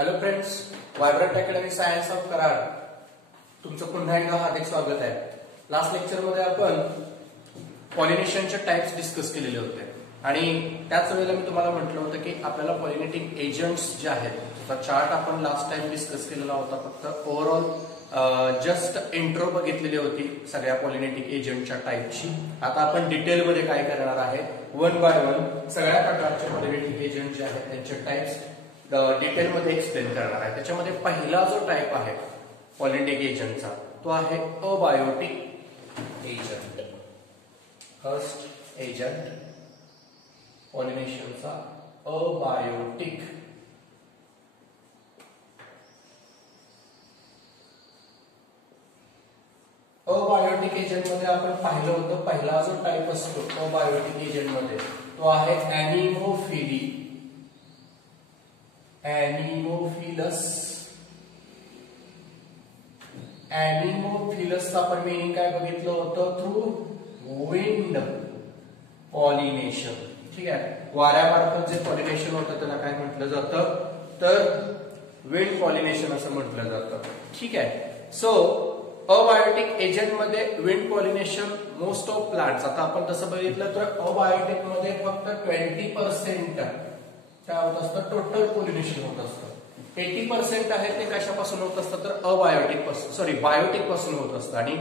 Hello friends, vibrant academy science of Karad तुमचं पुन्हा एकदा हार्दिक स्वागत आहे. लास्ट लेक्चर मध्ये आपण पॉलिनेशनचे टाइप्स डिस्कस केलेले होते आणि त्याच वेळेला मी तुम्हाला म्हटलं होतं की आपल्याला पॉलिनेटिंग एजंट्स जे आहेत त्याचा चार्ट आपण लास्ट टाइम डिस्कस केलेला होता. फक्त ओव्हरऑल जस्ट इंट्रो बघितलेली होती सगळ्या पॉलिनेटिंग एजंटच्या टाइपची. आता आपण डिटेलमध्ये काय करणार आहे, वन बाय वन सगळ्या प्रकारचे पॉलिनेटिंग एजंट जे आहेत त्यांचे टाइप्स डिटेलमध्ये एक्सप्लेन करणार आहे. त्याच्यामध्ये पहिला जो टाइप आहे पॉलिनेटिंग एजंटचा तो आहे अबायोटिक एजंट. फर्स्ट एजंट पॉलिनेशनचा अबायोटिक. अबायोटिक एजंट मध्ये आपण पाहिलं होतं पहिला जो टाइप असतो अबायोटिक एजंट मध्ये तो आहे एनिमोफिली. एनिमोफिलस. एनिमोफिलस आपण मीनिंग काय बघितलं होतं, थ्रू विंड पॉलिनेशन. ठीक आहे, वाऱ्यामार्फत जे पॉलिनेशन होतं त्याला काय म्हटलं जातं, तर विंड पॉलिनेशन असं म्हटलं जातं. ठीक आहे, सो अबायोटिक एजंट मध्ये wind pollination most of plants. आता आपण तसं बघितलं तर अबायोटिक मध्ये फक्त 20% काय होत असतं, टोटल पॉलिनेशन होत असतं. 80% आहे ते कशापासून होत असतं, तर अबायोटिक पासून बायोटिक पासून होत असतं आणि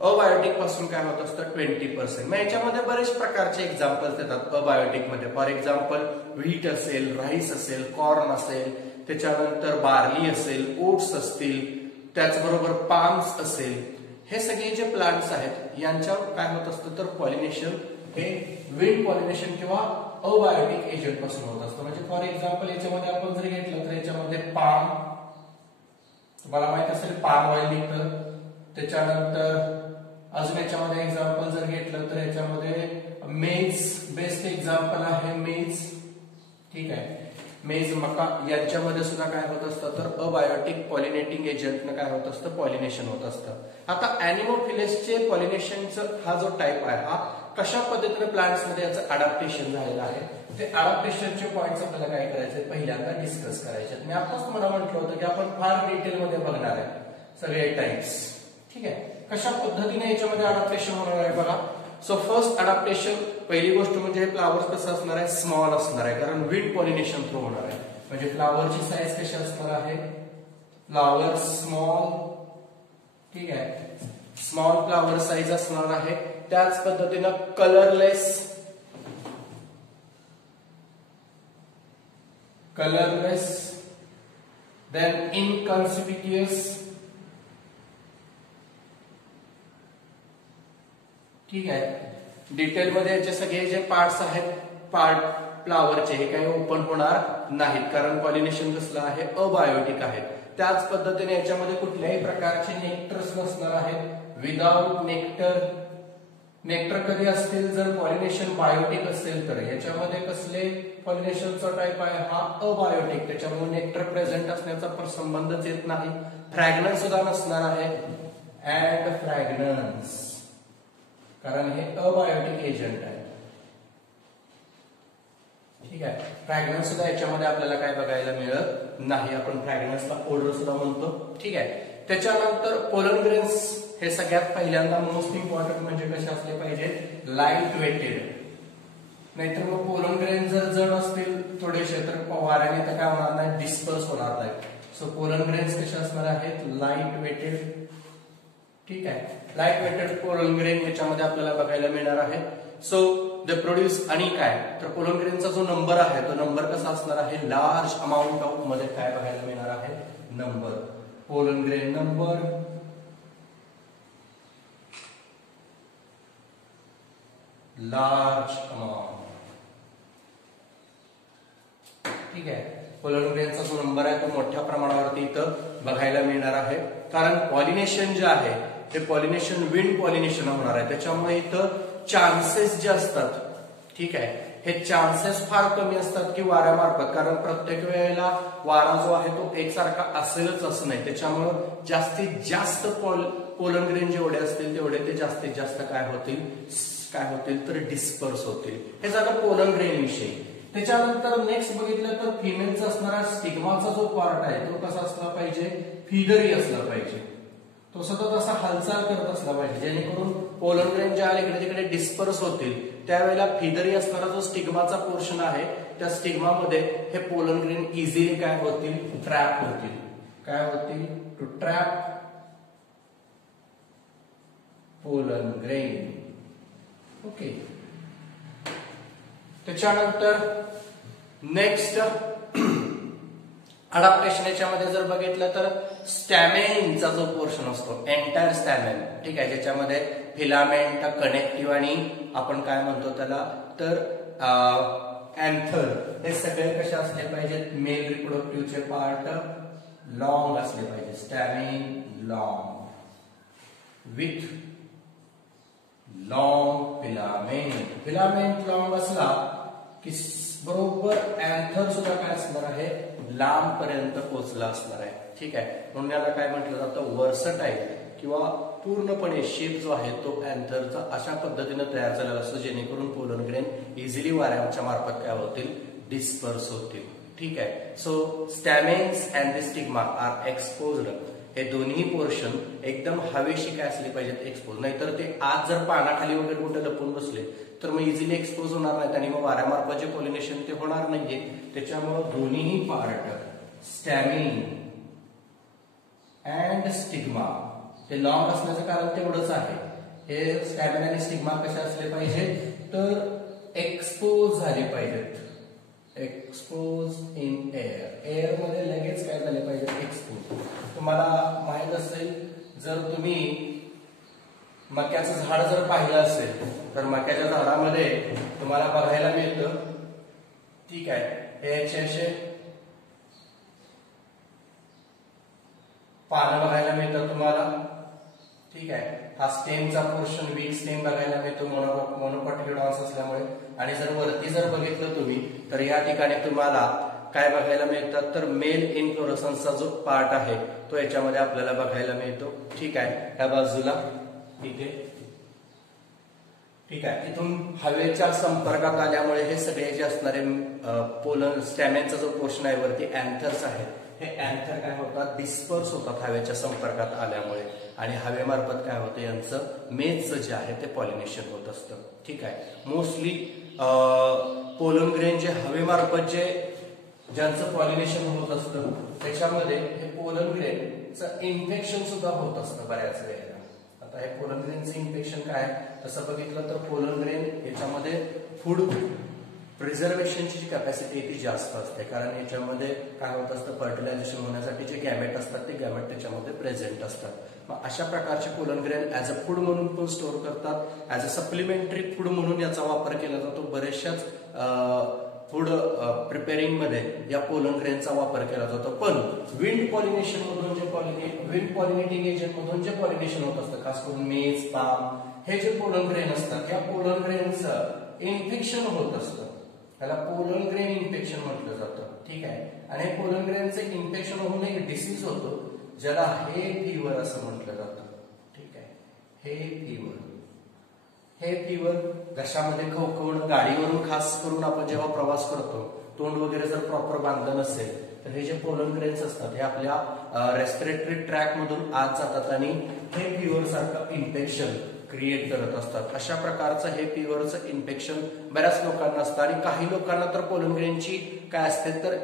अबायोटिक पासून काय होत असतं 20%. मग याच्यामध्ये बरेच प्रकारचे एक्झाम्पल्स देतात अबायोटिक मध्ये. फॉर एक्झाम्पल व्हीट असेल, राईस असेल, कॉर्न असेल, त्याच्यानंतर बार्ली असेल, ओट्स असतील, त्याचबरोबर पाम्स असेल. हे सगळे जे प्लांट्स आहेत यांच्यावर काय होत असतं, तर पॉलिनेशन हे विंड पॉलिनेशन किंवा अबायोटिक एजंट पासून होत असतं. म्हणजे फॉर एक्झाम्पल याच्यामध्ये आपण जर घेतलं तर याच्यामध्ये पाम, तुम्हाला माहित असेल पाम ऑइल निघतं. त्याच्यानंतर अजून याच्यामध्ये एक्झाम्पल जर घेतलं तर याच्यामध्ये मेज बेस्ट एक्झाम्पल आहे मेज. ठीक आहे, मेज, मका यांच्यामध्ये सुद्धा काय होत असतं, तर अबायोटिक पॉलिनेटिंग एजंटनं काय होत असतं, पॉलिनेशन होत असतं. आता एनिमोफिलसचे पॉलिनेशनचा हा जो टाइप आहे हा कशा पद्धतीने प्लांट्स मध्ये याचं अडॅप्टेशन झालेलं आहे ते अडॅप्टेशनचे पॉइंट्स आपल्याला काय करायचे पहिल्यांदा डिस्कस करायचे. मी आताच तुम्हाला म्हटलं होतं की आपण फार डिटेलमध्ये बघणार आहे सगळे टाइप्स. ठीक आहे, कशा पद्धतीने याच्यामध्ये अडॅप्टेशन होणार आहे बघा. सो फर्स्ट अडॅप्टेशन, पहिली गोष्ट म्हणजे हे फ्लावर्स कसं असणार आहे, स्मॉल असणार आहे, कारण विंड पॉलिनेशन थ्रू होणार आहे. म्हणजे फ्लावरची साईज कशी असणार आहे, फ्लावर स्मॉल. ठीक आहे, स्मॉल फ्लावर साईज असणार आहे. त्याच पद्धतीनं कलरलेस, देन इनकॉन्स्पिक्युअस. ठीक आहे, डिटेलमध्ये याचे सगळे जे पार्ट्स आहेत पार्ट फ्लावरचे हे काही ओपन होणार नाहीत, कारण पॉलिनेशन कसलं आहे, अबायोटिक आहे. त्याच पद्धतीने याच्यामध्ये कुठल्याही प्रकारचे नेक्टर्स नसणार आहेत, विदाउट नेक्टर. नेक्टर कधी असतील, जर पॉलिनेशन बायोटिक असेल तर. याच्यामध्ये कसले पॉलिनेशनचा टाइप आहे, हा अबायोटिक, त्याच्यामुळे नेक्टर प्रेझेंट असण्याचा संबंधच येत नाही. फ्रॅग्रन्स सुद्धा नसणार आहे, अँड फ्रॅग्रन्स, कारण हे अबायोटिक एजंट आहे. ठीक आहे, फ्रॅग्रन्स सुद्धा याच्यामध्ये आपल्याला काय बघायला मिळत नाही. आपण फ्रॅग्रन्सला ओडर सुद्धा म्हणतो. ठीक आहे, त्याच्यानंतर पोलन ग्रेन्स हे सगळ्यात पहिल्यांदा मोस्ट इम्पॉर्टंट म्हणजे कसे असले पाहिजे, लाईट वेटेड. नाहीतर मग पोलन ग्रेन जर जड असतील थोडेसे तर वाऱ्याने तर काय होणार नाही, डिस्पर्स होणार नाही. सो पोलन ग्रेन्स कसे असणार आहेत, लाईट वेटेड. ठीक आहे, लाईट वेटेड पोलन ग्रेन याच्यामध्ये आपल्याला बघायला मिळणार आहे. सो द प्रोड्यूस, आणि काय तर पोलन ग्रेनचा जो नंबर आहे तो नंबर कसा असणार आहे, लार्ज अमाऊंट ऑफ मध्ये काय बघायला मिळणार आहे, number. Pollen grain number, large amount. ठीक आहे, पोलन ग्रेनचा जो नंबर आहे तो मोठ्या प्रमाणावरती इथं बघायला मिळणार आहे, कारण पॉलिनेशन जे आहे ते पॉलिनेशन विंड पॉलिनेशन होणार आहे. त्याच्यामुळे इथं चान्सेस जे असतात, ठीक आहे, हे चान्सेस फार कमी असतात की वाऱ्यामार्फत, कारण प्रत्येक वेळेला वारा जो आहे तो एकसारखा असेलच असं नाही. त्याच्यामुळे जास्तीत जास्त पोलन ग्रेन जेवढे असतील तेवढे ते जास्तीत जास्त काय होतील तर डिस्पर्स होतील. हे झालं पोलन ग्रेन विषयी. त्याच्यानंतर नेक्स्ट बघितलं तर फिमेलचा असणारा स्टिग्माचा जो पार्ट आहे तो कसा असला पाहिजे, फिदरी असला पाहिजे. तो सतत असा हालचाल करत असला पाहिजे जेणेकरून पोलन ग्रेन ज्या इकडे तिकडे डिस्पर्स होतील त्यावेळेला फिदरी असणारा जो स्टिग्माचा पोर्शन आहे त्या स्टिग्मामध्ये हे पोलन ग्रेन इझिली काय होतील, ट्रॅप होतील. काय होतील, to trap pollen grain. Okay. त्याच्यानंतर नेक्स्ट अडॅप्टेशन याच्यामध्ये जर बघितलं तर स्टॅमेनचा जो पोर्शन असतो, एंटायर स्टॅमेन, ठीक आहे, ज्याच्यामध्ये फिलामेंट, कनेक्टिव्ह आणि आपण काय म्हणतो त्याला तर अँथर, हे सगळे कसे असले पाहिजेत, मेल रिप्रोडक्टिव्हचे पार्ट लॉंग असले पाहिजे. Stamen long with long filament. Filament long असला की बरोबर अँथर सुद्धा काय असणार आहे, लांब पर्यंत पोहोचला असणार आहे. ठीक आहे, म्हणून याला काय म्हटलं जातं, वर्सटाईल किंवा पूर्णपणे शेप जो आहे तो अँथरचा अशा पद्धतीने तयार झालेला असतो जेणेकरून पोलन ग्रेन इझिली वाऱ्याच्या मार्फत काय होतील, डिस्पर्स होतील. ठीक आहे. So stamens and the stigma are exposed. हे दोन्ही पोर्शन एकदम हवेशी काय असले पाहिजेत, एक्सपोज. नाहीतर ते आज जर पानाखाली वगैरे कुठे लपून बसले तर मग इझिली एक्सपोज होणार नाहीत आणि मग वाऱ्यामार्फत जे पॉलिनेशन ते होणार नाहीये. त्याच्यामुळे दोन्हीही पार्ट स्टॅमिन अँड स्टिग्मा ते लॉंग असण्याचं कारण तेवढंच आहे. हे स्टॅमिन आणि स्टिग्मा कसे असले पाहिजे तर एक्सपोज झाले पाहिजेत. Expose in air. एअर मध्ये लगेच काय झाले पाहिजे, एक्सपोज. तुम्हाला माहित असेल जर तुम्ही मक्याचं झाड जर पाहिलं असेल तर मक्याच्या झाडामध्ये तुम्हाला बघायला मिळतं, ठीक आहे, हे असे पानं बघायला मिळतात तुम्हाला. ठीक आहे, हा स्टेमचा पोर्शन वीक स्टेम बघायला मिळतो मोनोकॉटिलिडॉन्स असल्यामुळे. आणि जर वरती जर बघितलं तुम्ही तर या ठिकाणी तुम्हाला काय बघायला मिळतात तर मेल इन्फ्लोरसन्सचा जो पार्ट आहे तो याच्यामध्ये आपल्याला बघायला मिळतो. ठीक आहे, या बाजूला इथे. ठीक आहे, इथून हवेच्या संपर्कात आल्यामुळे हे सगळे जे असणारे पोलन स्टॅमेनचा जो पोर्शन आहे वरती अँथर्स आहे, हे अँथर काय होतात, डिस्पर्स होतात हवेच्या संपर्कात आल्यामुळे आणि हवेमार्फत काय होतं, यांचं मेजचं जे आहे ते पॉलिनेशन होत असतं. ठीक आहे, मोस्टली पोलन ग्रेन जे हवेमार्फत जे ज्यांचं पॉलिनेशन होत असतं त्याच्यामध्ये हे पोलन ग्रेनचं इन्फेक्शन सुद्धा होत असतं बऱ्याच वेळेला. आता हे पोलन ग्रेनचं इन्फेक्शन काय तसं बघितलं तर पोलन ग्रेन याच्यामध्ये फूड प्रिझर्वेशनची जी कॅपॅसिटी ती जास्त असते, कारण याच्यामध्ये काय होत असतं, फर्टिलायझेशन होण्यासाठी जे गॅमेट असतात ते गॅमेट त्याच्यामध्ये प्रेझेंट असतात. मग अशा प्रकारचे pollen grain as a food म्हणून पण स्टोअर करतात, ऍज अ सप्लिमेंटरी फूड म्हणून याचा वापर केला जातो. बरेचशाच फूड प्रिपेरिंग मध्ये या पोलन ग्रेनचा वापर केला जातो. पण विंड पॉलिनेशन मधून जे विंड पॉलिनेटिंग एजंट मधून जे पॉलिनेशन होत असतं, खास करून मेज, पाम, हे जे पोलन ग्रेन असतात या पोलन ग्रेनचं इन्फेक्शन होत असतं. त्याला पोलन ग्रेन इन्फेक्शन म्हटलं जातं. ठीक आहे, आणि हे पोलन ग्रेनचं इन्फेक्शन होऊन एक डिसीज होतो ज्याला हे फीवर असं म्हटलं जातं. ठीक आहे, हे फीवर. हे फीवर घशामध्ये खवखवणं, गाडीवरून खास करून आपण जेव्हा प्रवास करतो तोंड वगैरे जर प्रॉपर बांधलं नसेल तर हे जे पोलन ग्रेन्स असतात हे आपल्या रेस्पिरेटरी ट्रॅक मधून आत जातात आणि हे फीवर सारखं इन्फेक्शन क्रिएट करत असतात. अशा प्रकारचं हे फीवरचं इन्फेक्शन बऱ्याच लोकांना असतं आणि काही लोकांना तर पोलन ग्रेनची काय असते तर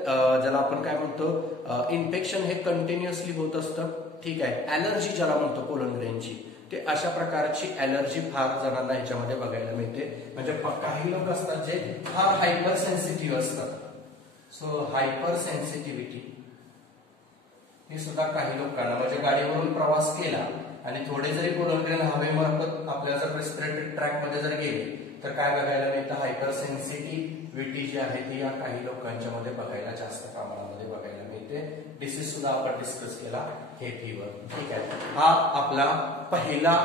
ज्याला आपण काय म्हणतो इन्फेक्शन हे कंटिन्युअसली होत असतं. ठीक आहे, ऍलर्जी ज्याला म्हणतो पोलन ग्रेनची, ते अशा प्रकारची ऍलर्जी फार जणांना ह्याच्यामध्ये बघायला मिळते. म्हणजे काही लोक असतात जे फार हायपर सेन्सिटिव्ह असतात. सो हायपर सेन्सिटिव्हिटी हे सुद्धा काही लोकांना, म्हणजे गाडीवरून प्रवास केला आणि थोडे जरी पोलन ग्रेन हवेमार्फत आपल्या जर रेस्पिरेटरी ट्रॅक मध्ये जर गेले तर काय बघायला मिळतं, हायपर सेन्सिटिव्हिटी जी आहे ती या काही लोकांच्या मध्ये बघायला जास्त प्रमाणामध्ये बघायला मिळते. डिसीज सुद्धा आपण डिस्कस केला, हे फीवर. ठीक आहे, हा आपला पहिला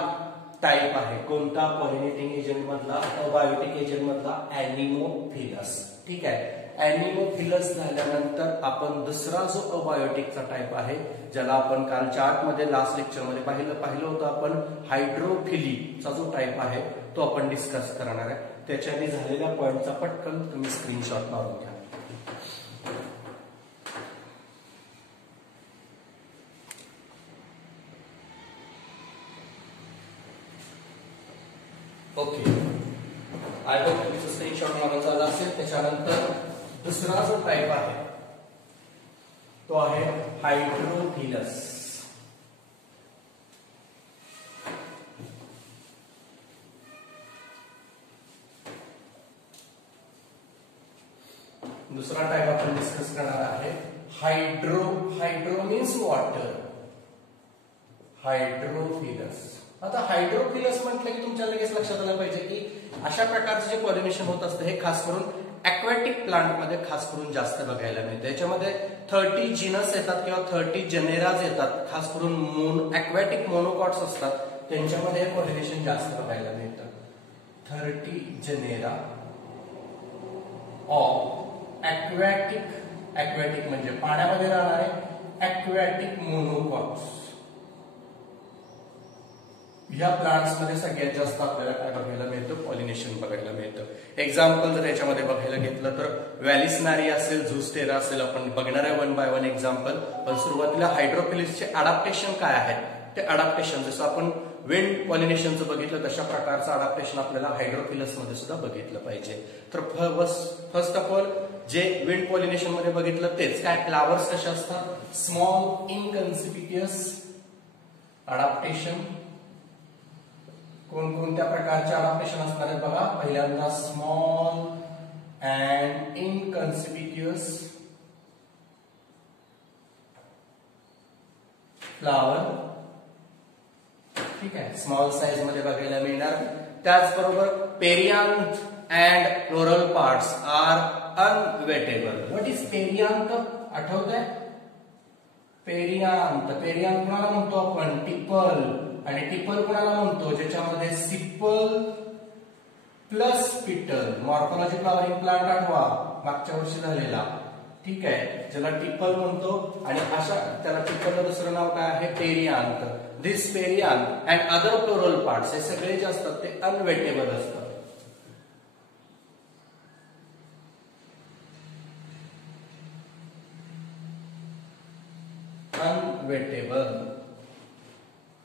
टाईप आहे. कोणता, पॉलिनेटिंग एजंट मधला, अबायोटिक एजंट मधला एनिमोफिलस. ठीक आहे, एनिमोफिलस झाल्यानंतर आपण दुसरा जो अबायोटिकचा टाईप आहे ज्याला आपण काल चार्टमध्ये लास्ट लेक्चरमध्ये पाहिलं होतं आपण, हायड्रोफिलीचा जो टाईप आहे तो आपण डिस्कस करणार आहे. त्याच्याने झालेल्या पॉइंटचा पटकन तुम्ही स्क्रीनशॉट मारून घ्या. ओके, आय होप तुमचं स्क्रीनशॉट मारून झाला असेल. त्याच्यानंतर दुसरा जो टाईप आहे तो आहे हायड्रोफिलस. दुसरा टाइप आपण डिस्कस करणार आहे hydro. Hydro means water. Hydrophilous. आता हायड्रोफिलस म्हटलं की तुमच्या लगेच लक्षात आलं पाहिजे की अशा प्रकारचे जे पॉलिनेशन होत असतं हे खास करून ॲक्वॅटिक प्लांट मध्ये खास करून जास्त बघायला मिळतं. याच्यामध्ये 30 जिनस येतात किंवा 30 जेनेराज येतात. खास करून ॲक्वॅटिक मोनोकॉट्स असतात त्यांच्यामध्ये हे पॉलिनेशन जास्त बघायला मिळतं. 30 जेनेरा ऑफ ॲक्वॅटिक म्हणजे पाण्यामध्ये राहणारे ॲक्वॅटिक मोनोकॉट्स या प्लांट्स मध्ये सगळ्यात जास्त आपल्याला काय बघायला मिळतं? पॉलिनेशन बघायला मिळतं. एक्झाम्पल जर याच्यामध्ये बघायला घेतलं तर व्हॅलिसनारी असेल, झुस्टेरा असेल, आपण बघणार आहे 1 बाय 1 एक्झाम्पल. पण सुरुवातीला हायड्रोफिलसचे अडॅप्टेशन काय आहे ते अडॅप्टेशन जसं आपण विंड पॉलिनेशनचं बघितलं तशा प्रकारचं अडॅप्टेशन आपल्याला हायड्रोफिलस मध्ये सुद्धा बघितलं पाहिजे. तर फर्स्ट ऑफ ऑल जे विंड पॉलिनेशन मध्ये बघितलं तेच काय, फ्लावर्स कसे असतात? Small inconspicuous adaptation. कोणकोणत्या प्रकारचे अडॅप्टेशन असणार आहेत बघा. पहिल्यांदा स्मॉल अँड इनकन्सिपिशियस फ्लावर. ठीक आहे, स्मॉल साइज मध्ये बघायला मिळणार. त्याचबरोबर perianth and floral parts are unwettable. What is perianth? आठवतंय? पेरियांथ. पेरियांथ कोणाला म्हणतो आपण? टिपल. आणि टिपल कोणाला म्हणतो? ज्याच्यामध्ये sepal plus petal. Morphology flowering plant आठवा मागच्या वर्षी झालेला. ठीक आहे, ज्याला टिपल म्हणतो. आणि अशा त्याला टिपलला दुसरं नाव काय आहे? Perianth. This perianth and other floral parts हे सगळे जे असतात ते अनवेटेबल असतात. अनवेटेबल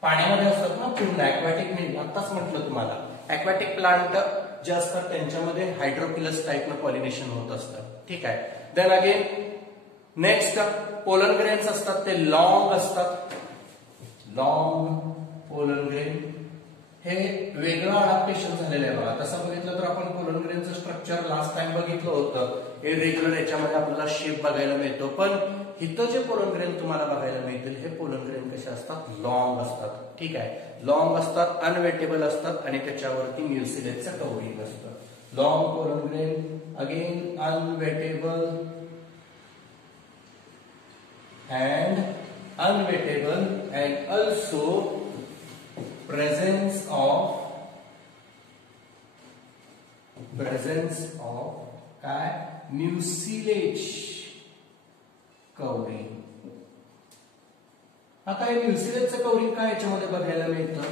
पाण्यामध्ये असतात ना पूर्ण. ॲक्वॅटिक मी आत्ताच म्हटलं तुम्हाला, ॲक्वॅटिक प्लांट जे असतात त्यांच्यामध्ये हायड्रोफिलस टाइपनं पॉलिनेशन होत असतं. ठीक आहे. Then again next pollen grains असतात ते लॉंग असतात. लॉंग पोलन ग्रेन हे वेगळं अडॅप्टेशन झालेलं आहे बघा. तसं बघितलं तर आपण पोलन ग्रेनचं स्ट्रक्चर लास्ट टाइम बघितलं होतं. इरेग्युलर याच्यामध्ये आपल्याला शेप बघायला मिळतो. पण इथं जे पोलन ग्रेन तुम्हाला बघायला मिळतील हे पोलन ग्रेन कसे असतात? लॉंग असतात. ठीक आहे, लॉंग असतात, अनवेटेबल असतात आणि त्याच्यावरती म्युसिलेटचं कव्हरिंग असतं. Long pollen grain again unwettable and unwettable and also presence of काय mucilage covering. आता हे म्युसिलेटचं कव्हरिंग काय याच्यामध्ये बघायला मिळतं?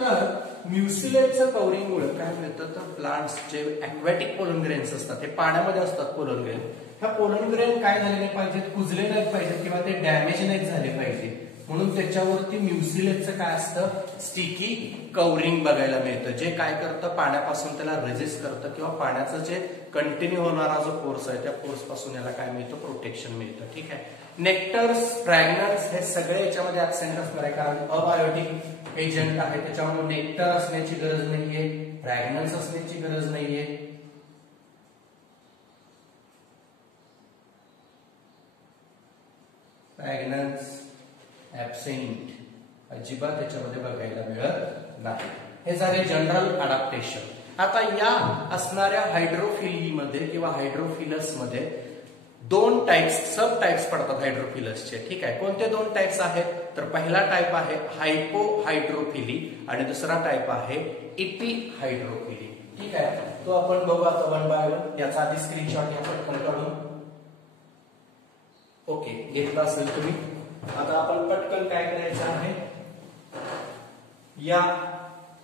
तर म्युसिलेटचं कव्हरिंग मुळे काय मिळतं? तर प्लांट्स जे ॲक्वॅटिक पोलन ग्रेन्स असतात ते पाण्यामध्ये असतात. पोलन ग्रेन ह्या पोलन ग्रेन काय झाले नाही पाहिजेत? कुजले नाही पाहिजेत किंवा ते डॅमेज नाही झाले पाहिजे. म्हणून त्याच्यावरती म्युसिलेटचं काय असतं? स्टिकी कव्हरिंग बघायला मिळतं. जे काय करतं? पाण्यापासून त्याला रेजिस्ट करतं किंवा पाण्याचं जे कंटिन्यू होणारा जो फोर्स आहे त्या फोर्स पासून याला काय मिळतं? प्रोटेक्शन मिळतं. ठीक आहे. नेक्टर्स, फ्रॅग्रन्स हे सगळे याच्यामध्ये ऍब्सेंट असणार आहे कारण अबायोटिक एजंट आहे. त्याच्यामुळे नेक्टर असण्याची गरज नाहीये, फ्रॅग्रन्स असण्याची गरज नाहीये. फ्रॅग्रन्स ऍब्सेंट अजिबात याच्यामध्ये बघायला मिळत नाही. हे झाले जनरल अडॅप्टेशन. आता या असणाऱ्या हायड्रोफिलीमध्ये किंवा हायड्रोफिलस मध्ये 2 टाइप्स, सब टाइप्स पडतात हायड्रोफिलसचे. ठीक आहे. कोणते 2 टाइप्स आहेत? तर पहिला टाइप आहे हायपोहायड्रोफिली आणि दुसरा टाइप आहे इपिहायड्रोफिली. ठीक आहे, तो आपण बघू आता 1 बाय 1. याचा आधी स्क्रीनशॉट या पटकन काढून ओके घेतला असेल तुम्ही. आता आपण पटकन काय करायचं आहे? या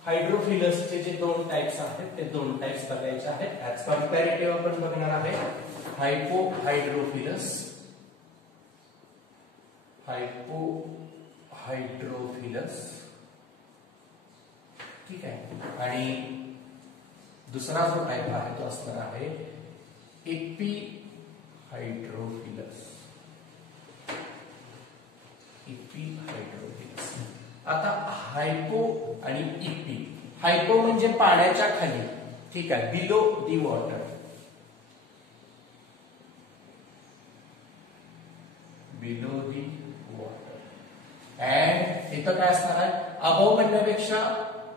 हायड्रोफिलसचे जे दोन टाइप्स आहेत ते दोन टाइप्स बघायचे आहेत. ऍज कंपॅरेटिव्ह आपण बघणार आहे हायपोहायड्रोफिलस, ठीक आहे, आणि दुसरा जो टाइप आहे तो असणार आहे एपिहायड्रोफिलस. आता हायपो आणि इपी. हायपो म्हणजे पाण्याच्या खाली, ठीक आहे, below the water. Below the water. And इथं काय असणार आहे, अबव म्हणण्यापेक्षा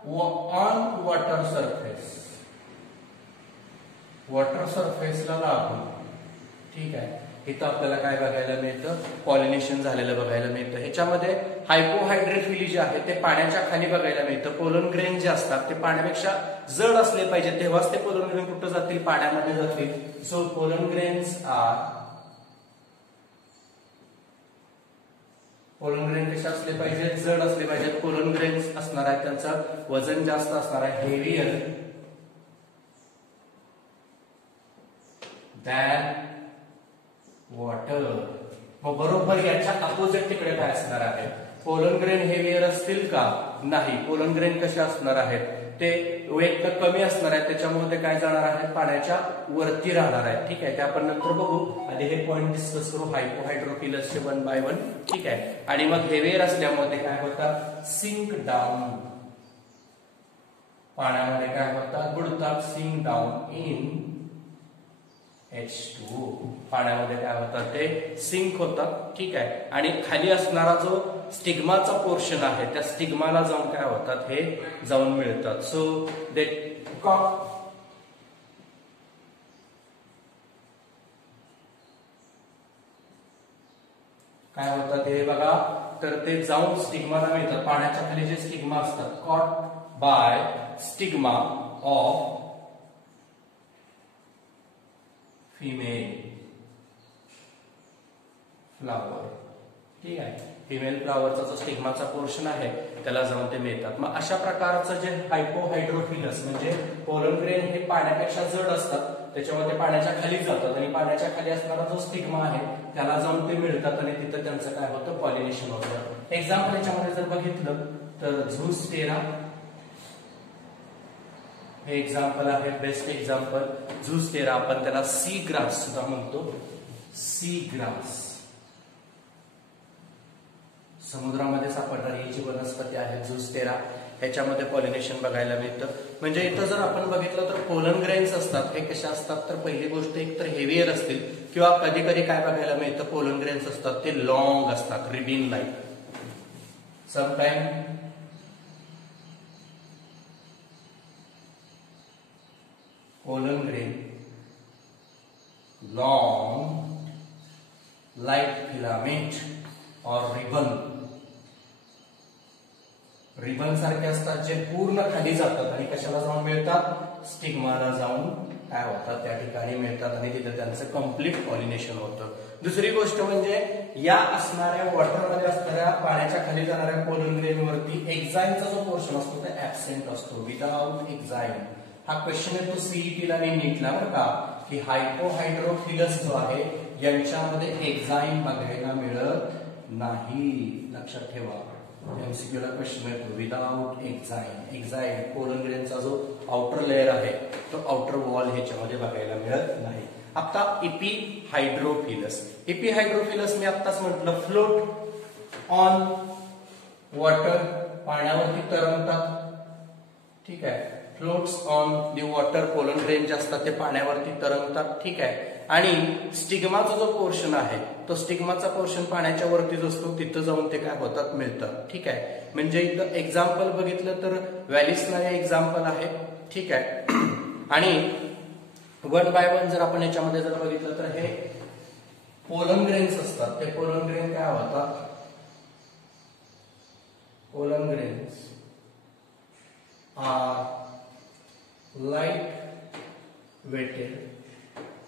ऑन वॉटर सरफेस, वॉटर सरफेसला लागून, ठीक आहे. इथं आपल्याला काय बघायला मिळतं, पॉलिनेशन झालेलं बघायला मिळतं. ह्याच्यामध्ये हायपोहायड्रोफिली जे आहे ते पाण्याच्या खाली बघायला मिळतं. पोलन ग्रेन जे असतात ते पाण्यापेक्षा जड असले पाहिजे, तेव्हाच ते पोलन ग्रेन कुठं जातील, पाण्यामध्ये जातील. सो पोलन ग्रेन्स कशा असले पाहिजे, जड असले पाहिजेत. पोलन ग्रेन्स असणार आहे, त्यांचं वजन जास्त असणार आहे, हेवियर दॅन वॉटर. मग बरोबर याच्या अपोजिट तिकडे काय असणार आहे, पोलन ग्रेन हेवियर असतील का, नाही. पोलन ग्रेन कसे असणार आहेत, ते वेट कमी असणार आहे, त्याच्यामुळे ते काय जाणार आहेत, पाण्याच्या वरती राहणार आहे, ठीक आहे. ते आपण नंतर बघू. आधी हे पॉइंट डिस्कस करू हायपोहायड्रोफिलसचे 1 by 1, ठीक आहे. आणि मग हेवियर असल्यामुळे ते काय होतात, सिंक डाऊन, पाण्यामध्ये काय होतात, बुडतात, सिंक डाऊन इन H2. पाण्यामध्ये काय होतात, ते सिंक होतात, ठीक आहे. आणि खाली असणारा जो स्टिग्माचा पोर्शन आहे त्या स्टिग्माला जाऊन काय होतात, हे जाऊन मिळतात. सो दे काय होतात हे बघा, तर ते जाऊन स्टिग्माला मिळतात. पाण्याच्या खाली जे स्टिग्मा असतात, caught by stigma of female flower, ठीक आहे. फिमेल फ्लावरचा जो स्टिग्माचा पोर्शन आहे त्याला जाऊन ते मिळतात. मग अशा प्रकारचं जे हायपोहायड्रोफिलस म्हणजे पोलन ग्रेन हे पाण्यापेक्षा जड असतात, त्याच्यामुळे ते पाण्याच्या खाली जातात आणि पाण्याच्या खाली असणारा जो स्टिग्मा आहे त्याला जाऊन ते मिळतात आणि तिथं त्यांचं काय होतं, पॉलिनेशन होतं. एक्झाम्पल याच्यामध्ये जर बघितलं तर झूस्टेरा हे एक्झाम्पल आहे, बेस्ट एक्झाम्पल. झूस्टेरा आपण त्याला सी ग्रास सुद्धा म्हणतो. सी ग्रास समुद्रामध्ये सापडणारी जी वनस्पती आहे झूस्टेरा, ह्याच्यामध्ये पॉलिनेशन बघायला मिळतं. म्हणजे इथं जर आपण बघितलं तर पोलन ग्रेन्स असतात, हे कशा असतात, तर पहिली गोष्ट एक तर हेवियर असतील किंवा कधी कधी काय बघायला मिळतं, पोलन ग्रेन्स असतात ते लॉंग असतात, ribbon like. Sometime pollen grain long like filament or ribbon. Ribbon सारखे असतात जे पूर्ण खाली जातात आणि कशाला जाऊन मिळतात, स्टिग्माला जाऊन काय होतात, त्या ठिकाणी मिळतात आणि तिथे त्यांचं कम्प्लीट पॉलिनेशन होतं. दुसरी गोष्ट म्हणजे या असणाऱ्या वॉटरमध्ये असणाऱ्या पाण्याच्या खाली जाणाऱ्या पोलन ग्रेन वरती एक्झाईमचा जो पोर्शन असतो तो ऍबसेंट असतो, विदाउट एक्झाईम. हा क्वेश्चन येतो सीईटीला आणि नीटला बरं का, की हायपोहायड्रोफिलस जो आहे यांच्यामध्ये एक्झाईम बघायला मिळत नाही, लक्षात ठेवा. एमसीक्यू ला क्वेश्चन येतो विदाउट एक्झाईम. एक्झाईम पोलन ग्रेनचा जो आउटर लेअर आहे तो आउटर वॉल ह्याच्यामध्ये बघायला मिळत नाही. आता एपिहायड्रोफिलस. एपिहायड्रोफिलस मी आत्ताच म्हटलं, फ्लोट ऑन वॉटर, पाण्यावरती तरंगतात, ठीक आहे. Floats on the water, pollen grain जे असतात ते पाण्यावरती तरंगतात, ठीक आहे. आणि स्टिग्माचा जो पोर्शन आहे तो स्टिग्माचा पोर्शन पाण्याच्या वरतीच असतो, तिथं जाऊन ते काय होतात, मिळतात, ठीक आहे. म्हणजे इथं एक्झाम्पल बघितलं तर व्हॅलिसला हे एक्झाम्पल आहे, ठीक आहे. आणि 1 by 1 जर आपण याच्यामध्ये जर बघितलं तर हे पोलन ग्रेन्स असतात, ते पोलन ग्रेन काय होतात, pollen grains are light weighted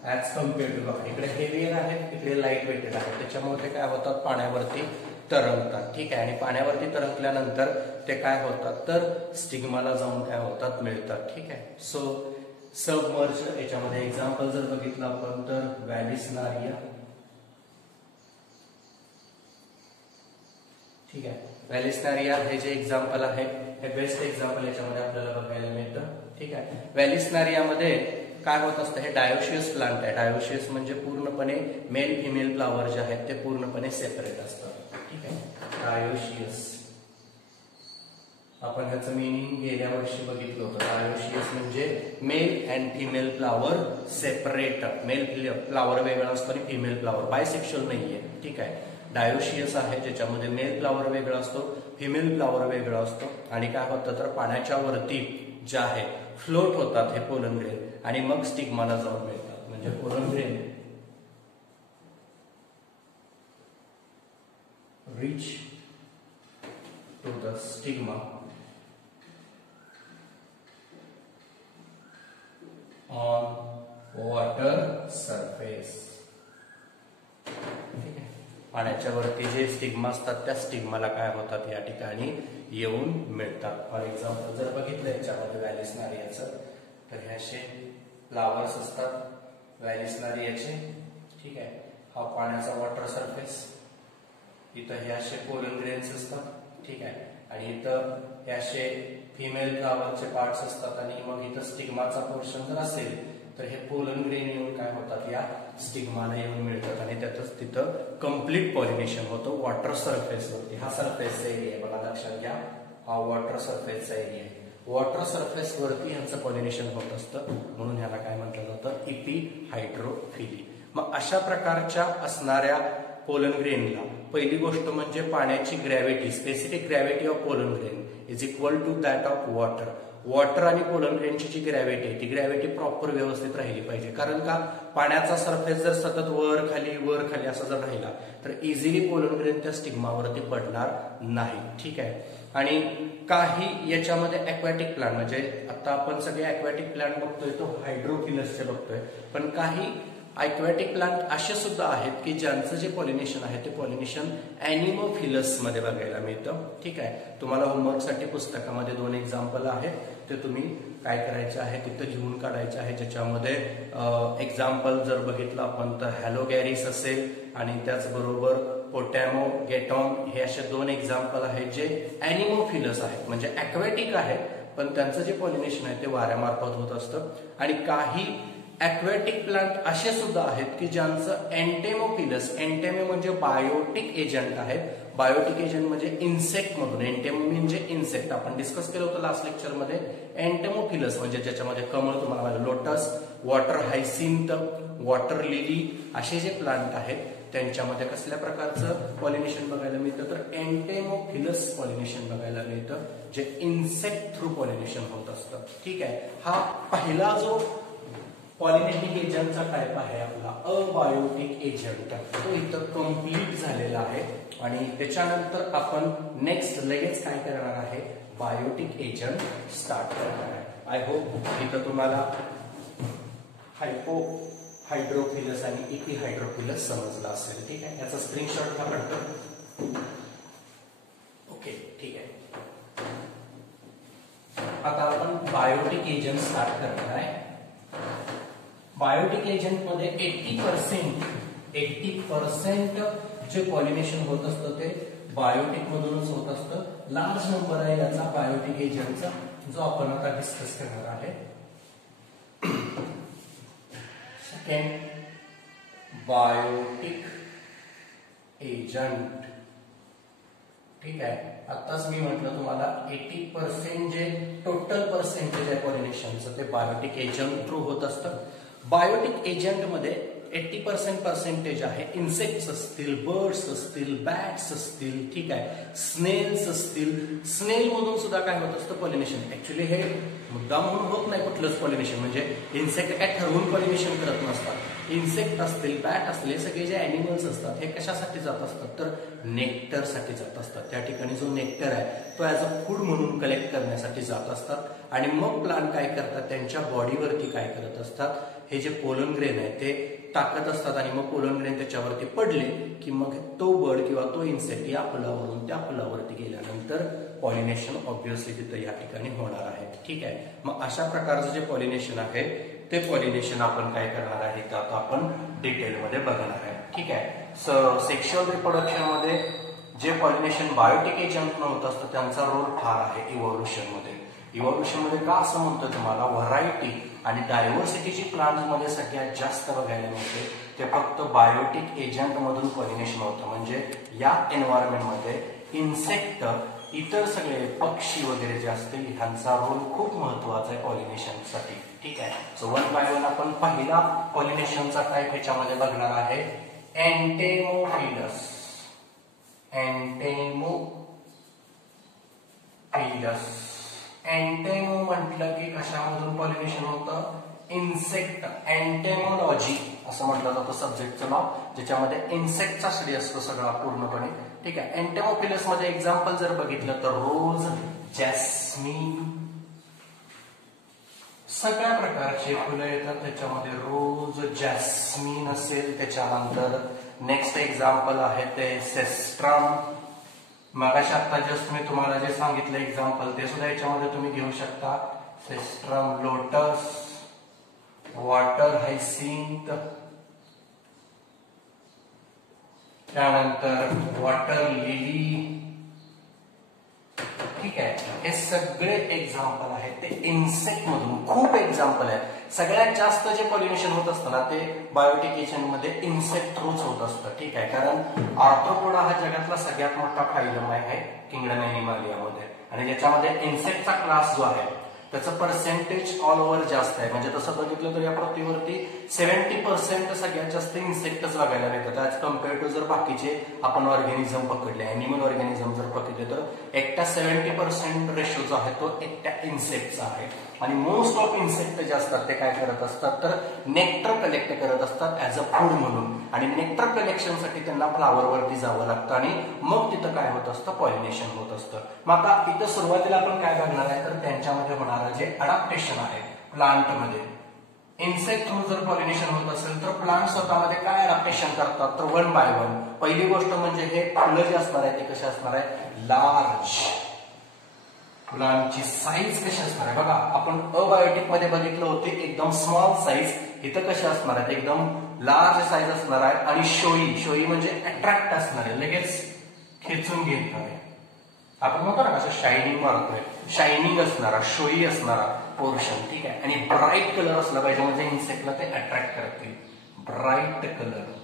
as compared to, इकडे हेवियर आहे, इकडे लाईट वेटेड आहे, त्याच्यामुळे ते काय होतात, पाण्यावरती तरंगतात, ठीक आहे. आणि पाण्यावरती तरंगल्यानंतर ते काय होतात तर स्टिग्माला जाऊन काय होतात मिळतात, ठीक आहे. सो सबमर्ज याच्यामध्ये एक्झाम्पल जर बघितलं आपण तर व्हॅलिस्नारिया, ठीक आहे. व्हॅलिस्नारिया हे जे एक्झाम्पल आहे हे बेस्ट एक्झाम्पल याच्यामध्ये आपल्याला बघायला मिळतं, ठीक आहे. व्हॅलिस्नारियामध्ये काय होत असतं, हे डायोशियस प्लांट आहे. डायोशियस म्हणजे पूर्णपणे मेल फिमेल फ्लावर जे आहेत ते पूर्णपणे सेपरेट असतात, ठीक आहे. डायोशियस आपण ह्याचं मिनिंग गेल्या वर्षी बघितलं होतं. डायोशियस म्हणजे male and female flower separate. Male flower वेगळा असतो आणि फिमेल फ्लावर, बायसेक्शुअल नाहीये, ठीक आहे. डायोशियस आहे ज्याच्यामध्ये मेल फ्लावर वेगळा असतो, फिमेल फ्लावर वेगळा असतो. आणि काय होतं तर पाण्याच्या वरती जे आहे फ्लोट होतात हे पोलन ग्रेन आणि मग स्टिग्माला जाऊन मिळतात. म्हणजे pollen grain reach to the stigma on water surface. ठीक आहे. पाण्याच्या वरती जे स्टिग्मा असतात त्या स्टिग्माला काय होतात या ठिकाणी येऊन मिळतात. फॉर एक्झाम्पल जर बघितलं याच्यामध्ये व्हॅलिस्नारियाचं तर हे असे फ्लावर्स असतात व्हॅलिस्नारियाचे, ठीक आहे. हा पाण्याचा वॉटर सरफेस, इथं हे असे पोलन ग्रेन्स असतात, ठीक आहे. आणि इथं हे असे फिमेल फ्लावरचे पार्ट्स असतात आणि मग इथं स्टिग्माचा पोर्शन जर असेल तर हे पोलन ग्रेन येऊन काय होतात या स्टिग्माला येऊन मिळतात आणि त्यातच तिथं कम्प्लीट पॉलिनेशन होतं वॉटर सरफेसवरती. हा सरफेसचा एरिया आहे बघा, लक्षात घ्या, हा वॉटर सरफेसचा एरिया आहे. वॉटर सरफेस वरती ह्यांचं पॉलिनेशन होत असतं म्हणून ह्याला काय म्हटलं जातं इपिहायड्रोफिली. मग अशा प्रकारच्या असणाऱ्या पोलन ग्रेनला पहिली गोष्ट म्हणजे पाण्याची gravity, specific gravity of pollen grain is equal to that of water. Water आणि पोलन ग्रेनची जी ग्रॅव्हिटी आहे ती ग्रॅव्हिटी प्रॉपर व्यवस्थित राहिली पाहिजे. कारण का पाण्याचा सरफेस जर सतत वर खाली असं जर राहिला तर इझिली पोलन ग्रेन त्या स्टिग्मावरती पडणार नाही, ठीक आहे. आणि काही याच्यामध्ये ॲक्वॅटिक प्लांट म्हणजे आता आपण सगळे ॲक्वॅटिक प्लांट बघतोय तो हायड्रोफिलसचे बघतोय, पण काही ॲक्वॅटिक प्लांट असे सुद्धा आहेत की ज्यांचं जे पॉलिनेशन आहे ते पॉलिनेशन ॲनिमोफिलस मध्ये बघायला मिळतं, ठीक आहे. तुम्हाला होमवर्कसाठी पुस्तकामध्ये 2 एक्झाम्पल आहेत, ते तुम्ही काय करायचे आहे तिथं लिहून काढायचे आहे. ज्याच्यामध्ये एक्झाम्पल जर बघितलं आपण तर हॅलोगॅरिस असेल आणि त्याचबरोबर पोटॅमो गेटॉन, हे असे 2 एक्झाम्पल आहेत जे ॲनिमोफिलस आहेत म्हणजे ॲक्वॅटिक आहेत पण त्यांचं जे पॉलिनेशन आहे ते वाऱ्यामार्फत होत असतं. आणि काही ॲक्वॅटिक प्लांट असे सुद्धा आहेत की ज्यांचं एंटेमोफिलस, एंटेमो म्हणजे बायोटिक एजंट आहेत. बायोटिक एजंट म्हणजे इन्सेक्ट मधून, एंटेमो म्हणजे इन्सेक्ट, आपण डिस्कस केलं होतं लास्ट लेक्चरमध्ये. एंटेमोफिलस म्हणजे ज्याच्यामध्ये कमळ तुम्हाला lotus, water hyacinth, water lily असे जे प्लांट आहेत त्यांच्यामध्ये कसल्या प्रकारचं पॉलिनेशन बघायला मिळतं तर एंटेमोफिलस पॉलिनेशन बघायला मिळतं जे इन्सेक्ट थ्रू पॉलिनेशन होत असतं, ठीक आहे. हा पहिला जो पॉलिनेटिंग एजंटचा टाईप आहे आपला अबायोटिक एजंट, तो इथं कम्प्लीट झालेला आहे. आणि त्याच्यानंतर आपण नेक्स्ट लगेच काय करणार आहे बायोटिक एजंट स्टार्ट करणार आहे. आय होप इथं तुम्हाला हायड्रोफिलस आणि इपिहायड्रोफिलस समजला असेल, ठीक आहे. याचा स्क्रीनशॉट घ्या पटकन. ओके, ठीक आहे. आता आपण बायोटिक एजंट स्टार्ट करणार आहे. बायोटिक एजंट मध्ये 80% जे पॉलिनेशन होत असतं ते बायोटिक मधूनच होत असतं. लार्ज नंबर आहे याचा बायोटिक एजंटचा जो आपण आता डिस्कस करणार आहे. सेकंड बायोटिक एजंट, ठीक आहे. आताच मी म्हटलं तुम्हाला 80% जे टोटल पर्सेंटेज आहे पॉलिनेशनचं ते बायोटिक एजंट थ्रू होत असतं. बायोटिक एजंट मध्ये 80% पर्सेंटेज आहे इन्सेक्ट्स असतील, बर्ड्स असतील, बॅट्स असतील, ठीक आहे, स्नेल्स असतील. स्नेल मधून सुद्धा काय होत असतं पॉलिनेशन. ऍक्च्युली हे मुद्दा म्हणून होत नाही कुठलंच पॉलिनेशन, म्हणजे इन्सेक्ट काय ठरवून पॉलिनेशन करत नसतात. इन्सेक्ट असतील, बॅट असतील, हे सगळे जे अॅनिमल्स असतात हे कशासाठी जात असतात तर नेक्टर साठी जात असतात. त्या ठिकाणी जो नेक्टर आहे तो ऍज अ फूड म्हणून कलेक्ट करण्यासाठी जात असतात. आणि मग प्लांट काय करतात त्यांच्या बॉडीवरती काय करत असतात हे जे पोलन ग्रेन आहे ते टाकत असतात आणि मग पोलन ग्रेन त्याच्यावरती पडले की मग तो बर्ड किंवा तो इन्सेक्ट या फुलावरून त्या फुलावरती गेल्यानंतर पॉलिनेशन ऑब्व्हियसली तिथं या ठिकाणी होणार आहे. ठीक आहे. मग अशा प्रकारचं जे पॉलिनेशन आहे ते पॉलिनेशन आपण काय करणार आहे तर आता आपण डिटेलमध्ये बघणार आहे. ठीक आहे. सेक्शुअल रिप्रोडक्शन मध्ये जे पॉलिनेशन बायोटिक एजंट होत असतं त्यांचा रोल फार आहे इव्होल्युशन मध्ये. इव्होल्युशन मध्ये का असं म्हणतो तुम्हाला, व्हरायटी आणि डायव्हर्सिटीची प्लांट मध्ये सगळ्यात जास्त बघायला मिळते ते फक्त बायोटिक एजंट मधून पॉलिनेशन होतं. म्हणजे या एन्व्हायरमेंट मध्ये इन्सेक्ट, इतर सगळे पक्षी वगैरे जे असतील ह्यांचा रोल खूप महत्वाचा आहे पॉलिनेशनसाठी. ठीक आहे. सो वन बाय वन आपण पहिला पॉलिनेशनचा टाईप ह्याच्यामध्ये बघणार आहे एंटेमोफिलस. एंटेमो म्हटलं की कशामधून पॉलिनेशन होतं, इन्सेक्ट. एंटेमोलॉजी असं म्हटलं जातं सब्जेक्टचं नाव, ज्याच्यामध्ये इन्सेक्टचा स्टडी असतो सगळा पूर्णपणे. ठीक आहे. एंटेमोफिलस मध्ये एक्झाम्पल जर बघितलं तर रोज, जॅस्मिन, सगळ्या प्रकारचे फुलं येतात त्याच्यामध्ये. रोज, जॅस्मिन असेल. त्याच्यानंतर नेक्स्ट एक्झाम्पल आहे ते सेस्ट्रम. मगाशी आता जस्ट मी तुम्हाला जे सांगितलं एक्झाम्पल ते सुद्धा याच्यामध्ये तुम्ही घेऊ शकता. सेस्ट्रम, लोटस, वॉटर हायसिंथ, त्यानंतर वॉटर लिली. ठीक आहे. हे सगळे एक्झाम्पल आहेत ते इन्सेक्ट मधून. खूप एक्झाम्पल आहेत. सगळ्यात जास्त जे पॉलिनेशन होत असतं ना ते बायोटिक एजंट मध्ये इन्सेक्ट थ्रूच होत असतं. ठीक आहे. कारण आर्थ्रोपोडा हा जगातला सगळ्यात मोठा फायलम आहे किंगडम एनिमलियामध्ये आणि ज्याच्यामध्ये इन्सेक्टचा क्लास जो आहे त्याचं पर्सेंटेज ऑल ओव्हर जास्त आहे. म्हणजे तसं बघितलं तर या पृथ्वीवरती 70% सगळ्यात जास्त इन्सेक्टच बघायला मिळतात ऍज कम्पेअर टू जर बाकीचे आपण ऑर्गॅनिझम पकडले, अॅनिमल ऑर्गॅनिझम जर पकडले तर एकट्या 70% रेशो जो आहे तो एकट्या इन्सेक्टचा आहे. आणि मोस्ट ऑफ इन्सेक्ट जे असतात ते काय करत असतात तर नेक्टर कलेक्ट करत असतात ऍज अ फूड म्हणून. आणि नेक्टर कलेक्शनसाठी त्यांना फ्लावरवरती जावं लागतं आणि मग तिथं काय होत असतं, पॉलिनेशन होत असतं. मग आता इथं सुरुवातीला आपण काय बघणार आहे तर त्यांच्यामध्ये होणारं जे अडॅप्टेशन आहे प्लांटमध्ये. इन्सेक्ट थ्रू जर पॉलिनेशन होत असेल तर प्लांट स्वतःमध्ये काय अडॅप्टेशन करतात तर वन बाय वन. पहिली गोष्ट म्हणजे हे फुलं जे असणार आहे ते कसे असणार आहे, लार्ज. फुलांची साईज कशी असणार आहे बघा, आपण अबायोटिक मध्ये बघितलं होते एकदम स्मॉल साईज, इथं कशी असणार आहे एकदम लार्ज साईज असणार आहे. आणि शोई म्हणजे अट्रॅक्ट असणार आहे, लगेच खेचून घेत आहे. आपण म्हणतो ना कसं शायनिंग मारतोय, शायनिंग असणारा शोई असणारा पोर्शन. ठीक आहे. आणि ब्राईट कलर असला पाहिजे म्हणजे इन्सेक्टला ते अट्रॅक्ट करते. Bright colour.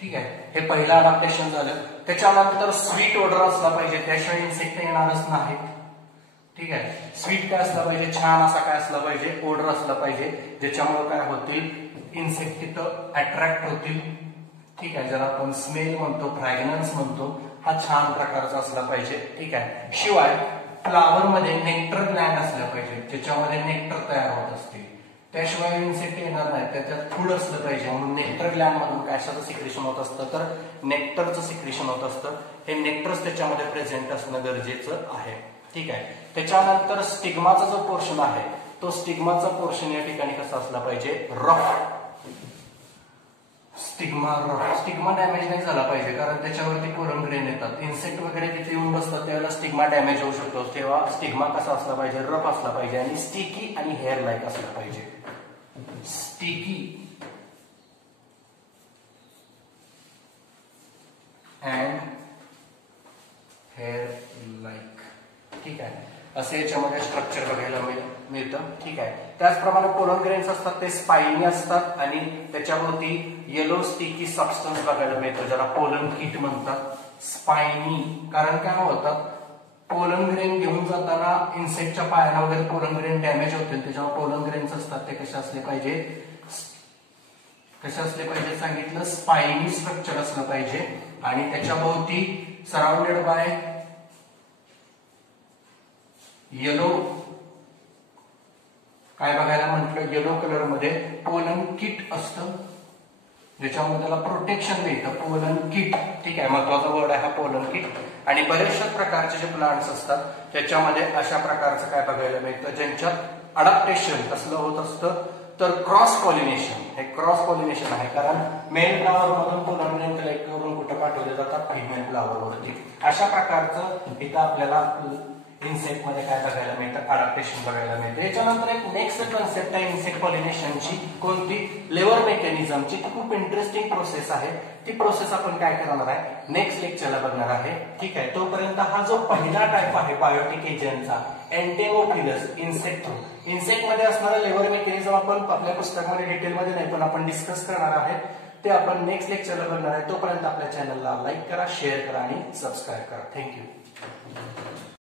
ठीक आहे. हे पहिलं अडॅप्टेशन झालं. त्याच्यानंतर स्वीट ऑर्डर असला पाहिजे, त्याशिवाय इन्सेक्ट येणारच नाही. ठीक आहे. स्वीट काय असला पाहिजे, छान असा काय असला पाहिजे, ऑर्डर असला पाहिजे ज्याच्यामुळे काय होतील, इन्सेक्ट तिथं अट्रॅक्ट होतील. ठीक आहे. ज्याला आपण स्मेल म्हणतो, फ्रॅग्रन्स म्हणतो, हा छान प्रकारचा असला पाहिजे. ठीक आहे. शिवाय फ्लावर मध्ये नेक्टर ग्लँड असला पाहिजे ज्याच्यामध्ये नेक्टर तयार होत असते, त्याशिवाय इन्सेक्ट येणार नाही. त्याच्यात फूड असलं पाहिजे म्हणून नेक्टर ग्लँड मधून कशाचं सिक्रेशन होत असतं तर नेक्टरचं सिक्रेशन होत असतं. हे नेक्टर्स त्याच्यामध्ये प्रेझेंट असणं गरजेचं आहे. ठीक आहे. त्याच्यानंतर स्टिग्माचा जो पोर्शन आहे तो स्टिग्माचा पोर्शन या ठिकाणी कसा असला पाहिजे, रफ. स्टिग्मा डॅमेज नाही झाला पाहिजे कारण त्याच्यावरती पोलन ग्रेन येतात. इन्सेक्ट वगैरे तिथे येऊन बसतात त्यावेळेला स्टिग्मा डॅमेज होऊ शकतो. तेव्हा स्टिग्मा कसा असला पाहिजे, रफ असला पाहिजे आणि स्टिकी आणि हेअर लाईक असला पाहिजे. Sticky and hair like. ठीक आहे. असे याच्यामध्ये स्ट्रक्चर बघायला मिळतं. ठीक आहे. त्याचप्रमाणे पोलन ग्रेन्स असतात ते स्पाइनी असतात आणि त्याच्यावरती येलो स्टिकी सबस्टन्स बघायला मिळतो ज्याला पोलन किट म्हणतात. स्पाइनी कारण काय होतात, पोलन ग्रेन घेऊन जाताना इन्सेक्टच्या पायाला वगैरे पोलन ग्रेन डॅमेज होते, त्याच्यावर पोलन ग्रेन्स असतात ते कसे असले पाहिजे, सांगितलं स्पाइनी स्ट्रक्चर असलं पाहिजे आणि त्याच्या भोवती सराउंडेड बाय येलो काय बघायला म्हटलं, येलो कलर मध्ये पोलन किट असतं ज्याच्यामध्ये त्याला प्रोटेक्शन मिळतं, पोलन किट. ठीक आहे. महत्वाचा वर्ड आहे हा पोलन किट. आणि बरेचशा प्रकारचे जे प्लांट्स असतात त्याच्यामध्ये अशा प्रकारचं काय बघायला मिळतं ज्यांच्यात अडॅप्टेशन कसलं होत असतं तर क्रॉस पॉलिनेशन, हे क्रॉस पॉलिनेशन आहे, कारण मेल फ्लावर मधून पोलॅरियन कलेक्ट करून कुठे पाठवले जातात, फिमेल फ्लावर वरती. अशा प्रकारचं इथं आपल्याला इन्सेक्ट मध्ये काय बघायला मिळतं, अडॅप्टेशन बघायला मिळतं. याच्यानंतर एक नेक्स्ट कन्सेप्ट आहे इन्सेक्ट पॉलिनेशनची, कोणती, लेवर मेकॅनिझमची. ती खूप इंटरेस्टिंग प्रोसेस आहे. ती प्रोसेस आपण काय करणार आहे, नेक्स्ट लेक्चरला बघणार आहे. ठीक आहे, तोपर्यंत हा जो पहिला टाइप आहे Biotique एजंटचा, entomophilous, insect through. Insect मध्ये असणारा लेवर मेकॅनिझम आपण आपल्या पुस्तकामध्ये डिटेलमध्ये नाही, पण आपण डिस्कस करणार आहे. ते आपण नेक्स्ट लेक्चरला बघणार आहे. तोपर्यंत आपल्या चॅनलला लाईक करा, शेअर करा आणि सबस्क्राईब करा. थँक्यू.